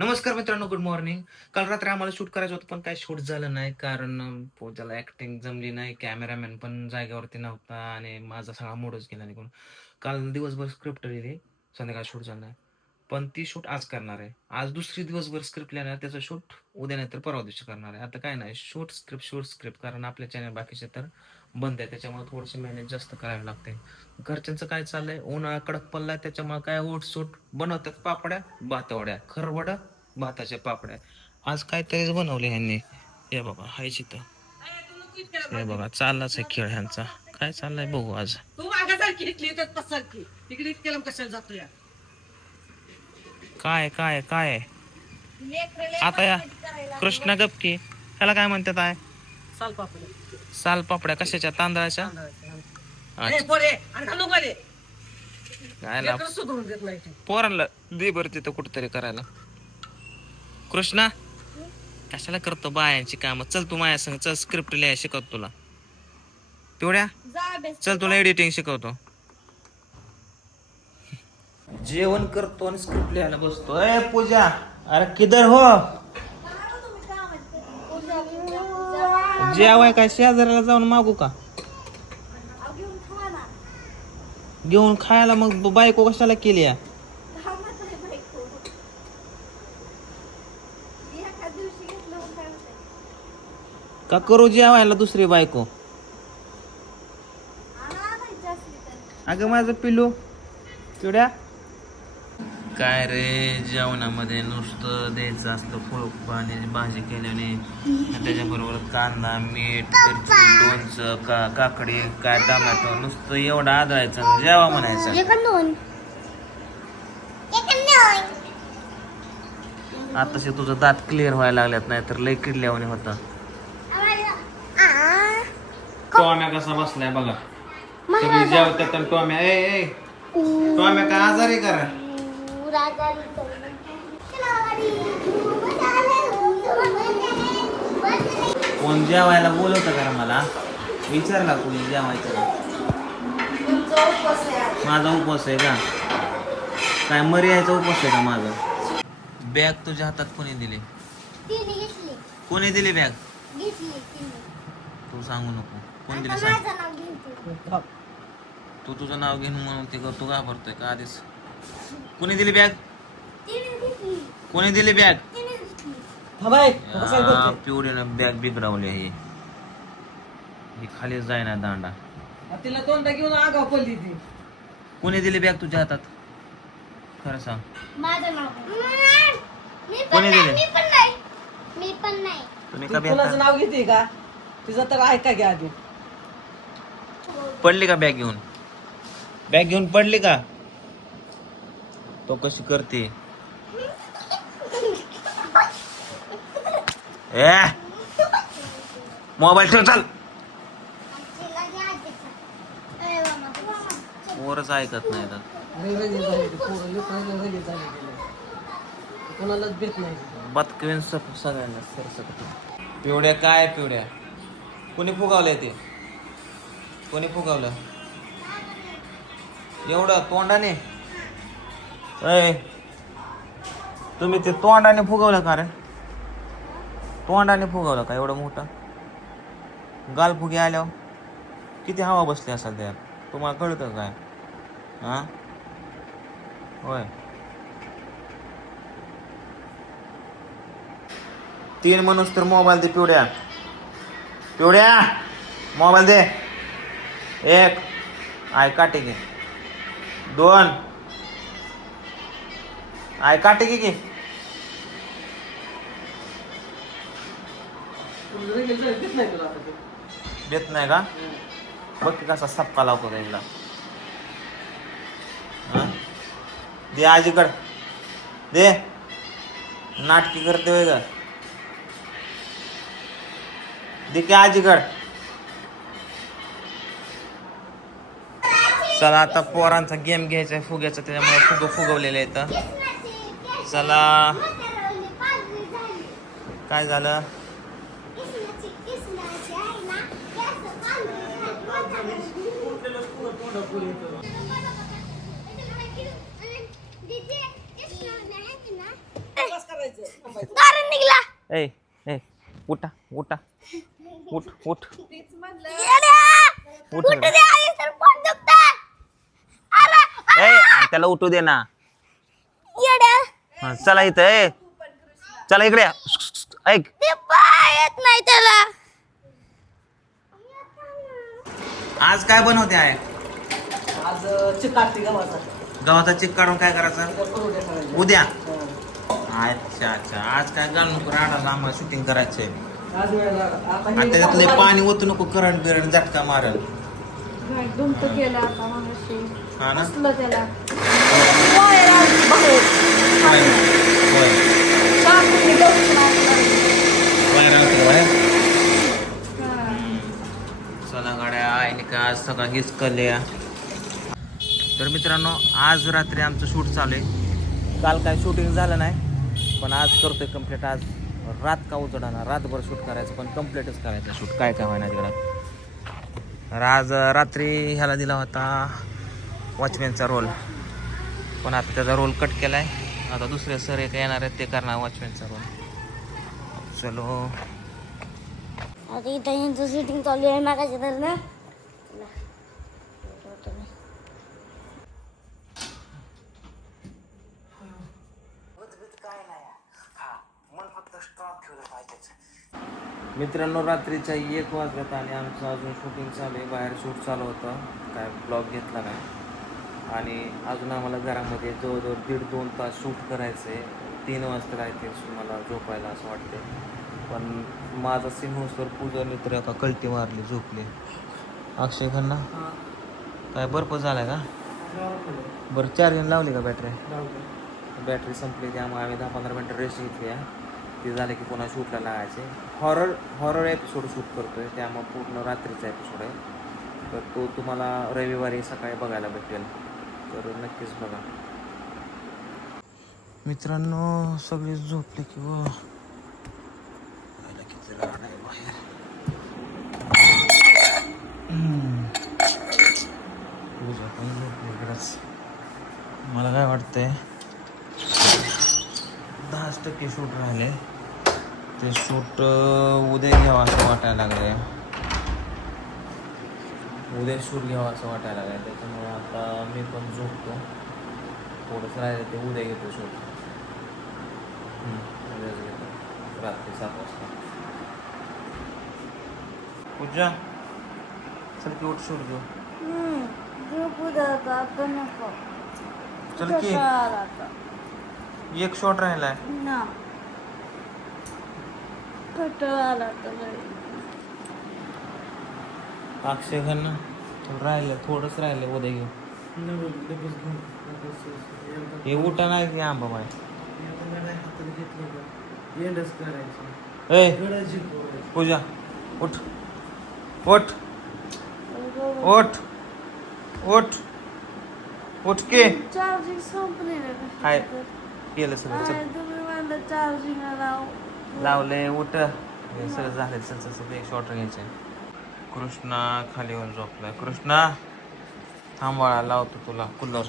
नमस्कार मित्रांनो, good morning. काल रात्री आम्हाला शूट करायचं होतं, पण काही शूट झालं नाही कारण त्याला ॲक्टिंग जमली नाही. कॅमेरामॅन पण जागेवरती नव्हता आणि माझा सगळा मूडच गेला निघून. काल दिवसभर स्क्रिप्ट लिहिली, संध्याकाळी शूट झालं नाही. पण ती शूट आज करणार आहे. आज दुसरी दिवसभर स्क्रिप्ट लिहिणार, त्याचं शूट उद्या नाही तर परवा दिवशी करणार आहे. आता काय नाही, शूट स्क्रिप्ट कारण आपल्या चॅनल बाकीचे तर बंद आहे. त्याच्यामुळे थोडीशी मॅनेज जास्त करावी लागते. घरच्यांचं काय चाललंय? उन्हाळा कडक पडलाय, त्याच्यामुळे काय ओट-सूट बनवतात, पापड्या, भातवड्या, खरवड्या, भाताच्या पापड्या. आज काहीतरीच बनवले ह्यांनी. हे बघा, हायच इथं. हे बघा, चाललाच आहे खेळ ह्यांचा. काय चाललंय बघू आज. तू मागासारखी इथली तर तसारखी तिकडे इतक्याला कशाला जातो या काय काय काय आता या कृष्णा गपकी ह्याला काय म्हणतात आहे? सालपापडी सालपापड्या कशाच्या? तांदळाच्या? अच्छा. पोरे आणि घालू मध्ये काय ना सुधरून देत नाही ते. पोरांना दे बरं तिथं कुठतरी करायला. कृष्णा कशाला करतो बायांची कामं? चल तू माझ्या संग चल, स्क्रिप्ट लिहाय शिकवतो तुला. पिवड्या चल, तुला एडिटिंग शिकवतो. जेवण करतो आणि स्क्रिप्ट लिहायला बसतो. ए पूजा, अरे किधर हो? जेवाय काय शेजाऱ्याला जाऊन मागू का? घेऊन खायला मग बायको कशाला केली या? का करू जेवायला दुसरी बायको? अगं माझं पिलू पिवड्या. काय रे, जेवणामध्ये नुसतं द्यायचं असतं फळ आणि भाजी केल्याने, त्याच्याबरोबर कांदा, मीठ, मिरची, लोणचं, काकडी, काय टोमॅटो, नुसतं एवढं आदळायचं, जेवा म्हणायचं. आताशी तुझं दात क्लिअर व्हायला लागल्यात, नाही तर लय किडल्यावाने होता. टोम्या कसा बसलाय बघा. सगळी जेवतात आणि टोम्या टोम्या काय आजारी करा. कोण जेवायला बोलवतं का मला? विचारला कोणी जेवायचं? माझा उपवास आहे का? काय मर्यायचा उपवास आहे का माझा? बॅग तुझ्या हातात कोणी दिली? कोणी दिली बॅग? तू सांगू नको. कोण दिली सांग. तू तुझं नाव घेऊन म्हणून ते तू घाबरतोय का आधीच? कोणी दिली बॅग? कोणी दिली बॅग? पिवडीनं बॅग बिघडवली आहे. ही खाली जाईना दांडा. तिला दोनदा घेऊन आगाव पडली ती. कोणी दिली बॅग तुझ्या हातात? खरं सांग. कोणी दिले? मी पण नाही. तुम्ही ती का कुणाचं बॅग नाव घेते का? तिचं तर ऐका घ्या आधी. पडली का बॅग घेऊन? बॅग घेऊन पडली का? तो कशी करते? ए मोबाईल ठेव, चाल. पोरच ऐकत नाही तर. कोणालाच भेट नाही. बदकवीन सगळ्यांना सरसकट. पिवड्या काय पिवड्या? कोणी फुगावलंय ते? कोणी फुगावलं एवढं तोंडाने? तुम्ही ते तोंडाने फुगवलं का रे? तोंडाने फुगवलं का एवढं मोठं? गालफुगे आल्यावर किती हवा बसली असेल त्यात, तुम्हाला कळतं काय? हा होय. 3 माणूस तर मोबाईल दे पिवड्या. पिवड्या मोबाईल दे. 1 आय काटे घे. 2 आय काटे घे. देत नाही तुला आता ते. देत नाही का? बघ की कसा सपका लावतो त्यांना. दे आजीकड दे. नाटकी करते वेग. दे की आजीकड. चला आता पोरांचा गेम घ्यायचा फुग्याचा, त्याच्यामुळे फुगवलेले आहेत. चला काय झालं? बस करायचं. गारण निघला. ए ए उठा उठा उठ उठ येड्या. उठ कुठे ते आली तर पोट दुखतंय. अरे ए अरे त्याला उठू दे ना. येड्या. हा, चला इथं ए चला इकडे या. ऐक ते पाय येत नाही त्याला. आज काय बनवते आहे आज चिकाटी गव्हाचा गव्हाचा चिक काढून काय करायचं करू द्या सगळ्यांना. उद्या हा. अच्छा अच्छा आज काय घाल नको राडाला आम्हाला शूटिंग करायचंय आज वेळ लागला. आता आणि हे त्याच्यातले बारीक- पाणी ओतू नको करंट बिरंट झटका मारल दुमत केलं आता मगाशी हा ना बसलं त्याला होय होय बाहेर राहतो बाहेर. चला गाड्या आईने का आज सगळं हीच कल्या. तर मित्रांनो आज रात्री आमचं शूट चालू आहे. काल काय शूटिंग झालं नाही पण आज करतोय कम्प्लीट. आज रात का उजडाना रातभर शूट करायचं पण कम्प्लीटच करायचं शूट काय काय होईना तिकडं. तर आज रात्री ह्याला दिला होता वॉचमॅनचा रोल पण आता त्याचा रोल कट केला आहे. आता दुसरे सर एक येणार आहेत ते करणार वॉचमॅनचा रोल. चलो आता इथं यांचं शूटिंग चालू आहे मागाच्या तर ना. मित्रांनो रात्रीच्या 1 वाजल्यात आणि आमचं अजून शूटिंग चालू आहे. बाहेर शूट चालू होतं काय ब्लॉग घेतला नाही आणि अजून आम्हाला घरामध्ये जवळजवळ 1.5-2 तास शूट करायचं आहे. 3 वाजता राहते मला झोपायला असं वाटते पण माझा सीन होसवर पूजवली तर एका कल्टी मारली झोपली. अक्षय खन्ना हा. काय बर्फ झाला का बरं चार्जिंग लावली का बॅटरी संपली त्यामुळे आम्ही 10-15 मिनटं रेस्ट घेतली आहे. ते झालं की पुन्हा शूटला लागायचे. हॉरर एपिसोड शूट करतो आहे त्यामुळे पूर्ण रात्रीचा एपिसोड आहे तर तो तुम्हाला रविवारी सकाळी बघायला भेटेल तर नक्कीच बघा. मित्रांनो सगळे झोपले की किती राड आहे बाहेर. पूजा पण झोपली इकडंच. मला काय वाटतंय 10% शूट राहिले ते शूट उद्या घ्यावं असं वाटायला लागलंय. उद्या शूट घ्यावं असं वाटायला लागलं त्याच्यामुळे आता मी पण झोपतो. थोडंसं राहिलं ते उद्या घेतो शूट. उद्याच घेतो रात्री 7 वाजता. पूजा चल की उठ शूट घेऊ. झोपू द्यायचा आता नको चल की आता एक शॉट राहिलाय. ना कटाळा आला तर अक्षय खन्ना राहिलं थोडंच राहिलं उद्या घेऊ. हे उठा नाही की आंबा माय ए पूजा उठ उठ उठ उठ उठ के चार्जिंग संपली हाय केलं सगळं चल. तुम्ही म्हणलं चार्जिंग लाव लावले उठ हे सगळं झालं चल चल चल एक शॉर्ट घ्यायचे. कृष्णा खाली येऊन झोपलाय. कृष्णा थांबवाळा लावतो तुला कूलर.